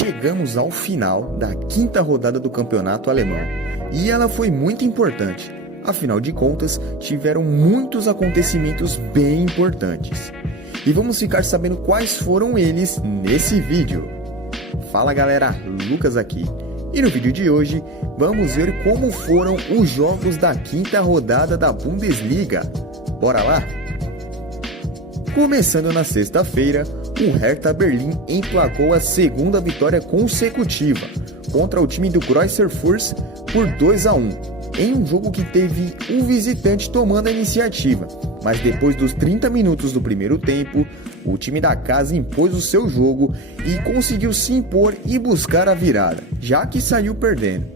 chegamos ao final da quinta rodada do campeonato alemão e ela foi muito importante. Afinal de contas, tiveram muitos acontecimentos bem importantes. E vamos ficar sabendo quais foram eles nesse vídeo. Fala galera, Lucas aqui. E no vídeo de hoje, vamos ver como foram os jogos da quinta rodada da Bundesliga. Bora lá? Começando na sexta-feira, o Hertha Berlim emplacou a segunda vitória consecutiva contra o time do Greuther Fürth por 2-1, em um jogo que teve um visitante tomando a iniciativa, mas depois dos 30 minutos do primeiro tempo, o time da casa impôs o seu jogo e conseguiu se impor e buscar a virada, já que saiu perdendo.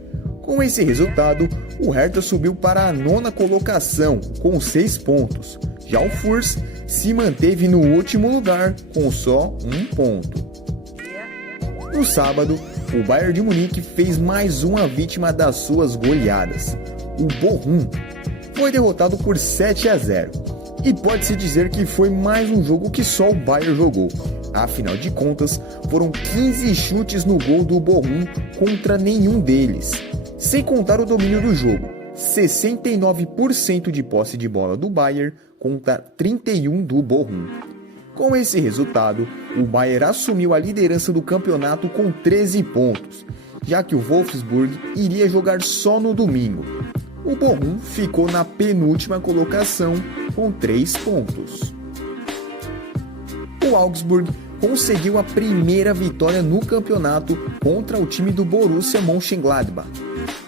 Com esse resultado, o Hertha subiu para a nona colocação com 6 pontos. Já o Fürth se manteve no último lugar com só 1 ponto. No sábado, o Bayern de Munique fez mais uma vítima das suas goleadas. O Bochum foi derrotado por 7-0. E pode-se dizer que foi mais um jogo que só o Bayern jogou. Afinal de contas, foram 15 chutes no gol do Bochum contra nenhum deles. Sem contar o domínio do jogo, 69% de posse de bola do Bayern contra 31% do Bochum. Com esse resultado, o Bayern assumiu a liderança do campeonato com 13 pontos, já que o Wolfsburg iria jogar só no domingo. O Bochum ficou na penúltima colocação com 3 pontos. O Augsburg conseguiu a primeira vitória no campeonato contra o time do Borussia Mönchengladbach.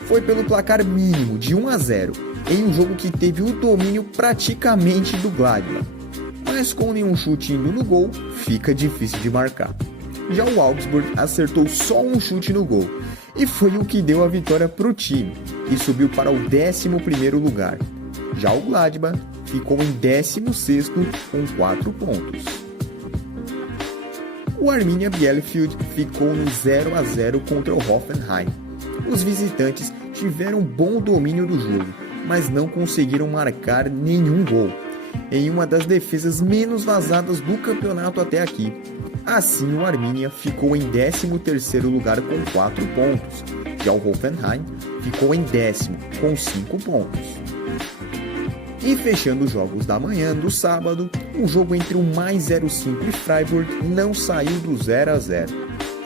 Foi pelo placar mínimo de 1-0, em um jogo que teve o domínio praticamente do Gladbach. Mas com nenhum chute indo no gol, fica difícil de marcar. Já o Augsburg acertou só um chute no gol, e foi o que deu a vitória para o time, que subiu para o 11º lugar. Já o Gladbach ficou em 16º com 4 pontos. O Arminia Bielefeld ficou no 0-0 contra o Hoffenheim. Os visitantes tiveram bom domínio do jogo, mas não conseguiram marcar nenhum gol, em uma das defesas menos vazadas do campeonato até aqui. Assim, o Arminia ficou em 13º lugar com 4 pontos, já o Hoffenheim ficou em 10º com 5 pontos. E fechando os jogos da manhã do sábado, o jogo entre o Mais 05 e Freiburg não saiu do 0-0.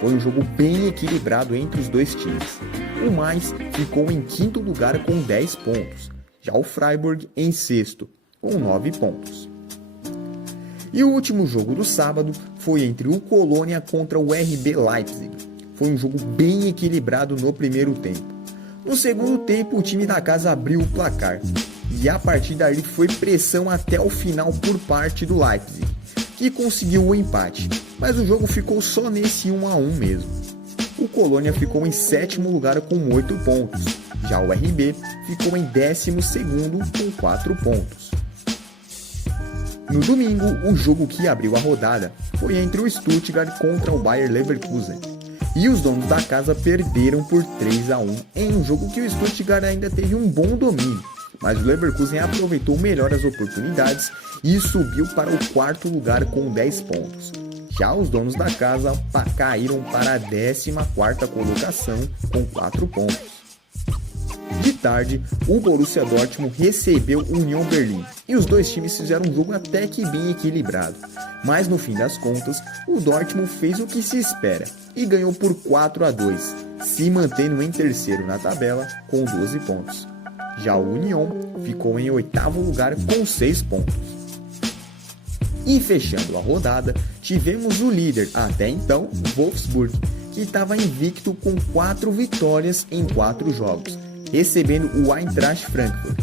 Foi um jogo bem equilibrado entre os dois times. O Mais ficou em 5º lugar com 10 pontos, já o Freiburg em 6º, com 9 pontos. E o último jogo do sábado foi entre o Colônia contra o RB Leipzig. Foi um jogo bem equilibrado no primeiro tempo. No segundo tempo, o time da casa abriu o placar, e a partir dali foi pressão até o final por parte do Leipzig, que conseguiu o empate, mas o jogo ficou só nesse 1-1 mesmo. O Colônia ficou em 7º lugar com 8 pontos, já o RB ficou em 12º com 4 pontos. No domingo, o jogo que abriu a rodada foi entre o Stuttgart contra o Bayer Leverkusen, e os donos da casa perderam por 3-1 em um jogo que o Stuttgart ainda teve um bom domínio, mas o Leverkusen aproveitou melhor as oportunidades e subiu para o 4º lugar com 10 pontos. Já os donos da casa caíram para a 14ª colocação com 4 pontos. De tarde, o Borussia Dortmund recebeu o Union Berlin e os dois times fizeram um jogo até que bem equilibrado. Mas no fim das contas, o Dortmund fez o que se espera e ganhou por 4-2, se mantendo em terceiro na tabela com 12 pontos. Já o Union ficou em 8º lugar com 6 pontos. E fechando a rodada, tivemos o líder até então, o Wolfsburg, que estava invicto com 4 vitórias em 4 jogos, recebendo o Eintracht Frankfurt.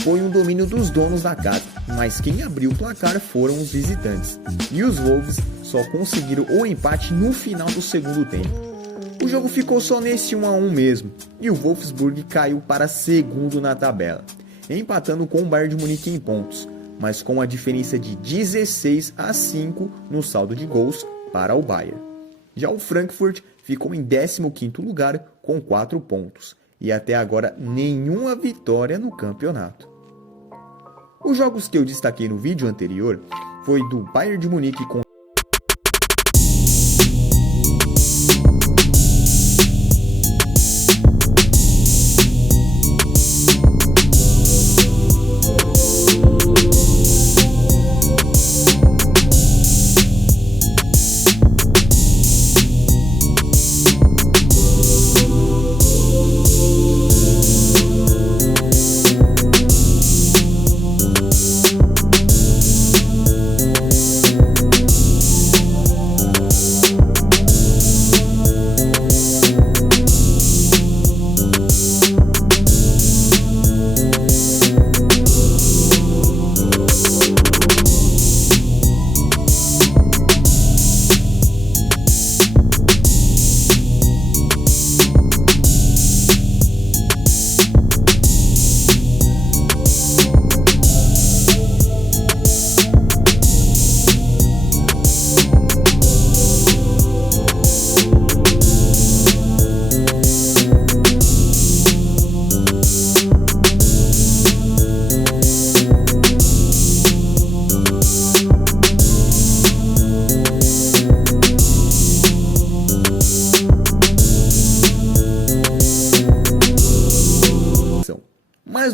Foi um domínio dos donos da casa, mas quem abriu o placar foram os visitantes, e os Wolves só conseguiram o empate no final do segundo tempo. O jogo ficou só nesse 1-1 mesmo, e o Wolfsburg caiu para 2º na tabela, empatando com o Bayern de Munique em pontos, mas com a diferença de 16-5 no saldo de gols para o Bayern. Já o Frankfurt ficou em 15º lugar com 4 pontos, e até agora nenhuma vitória no campeonato. Os jogos que eu destaquei no vídeo anterior foi do Bayern de Munique com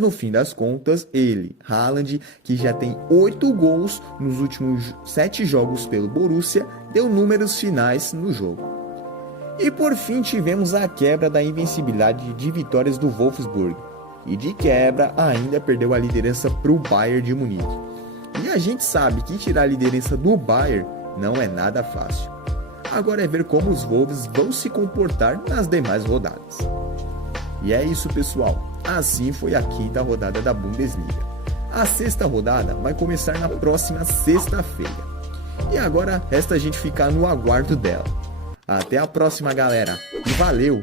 Mas no fim das contas, ele, Haaland, que já tem 8 gols nos últimos 7 jogos pelo Borussia, deu números finais no jogo. E por fim tivemos a quebra da invencibilidade de vitórias do Wolfsburg. E de quebra ainda perdeu a liderança para o Bayern de Munique. E a gente sabe que tirar a liderança do Bayern não é nada fácil. Agora é ver como os Wolves vão se comportar nas demais rodadas. E é isso, pessoal. Assim foi a quinta rodada da Bundesliga. A sexta rodada vai começar na próxima sexta-feira. E agora resta a gente ficar no aguardo dela. Até a próxima, galera. E valeu!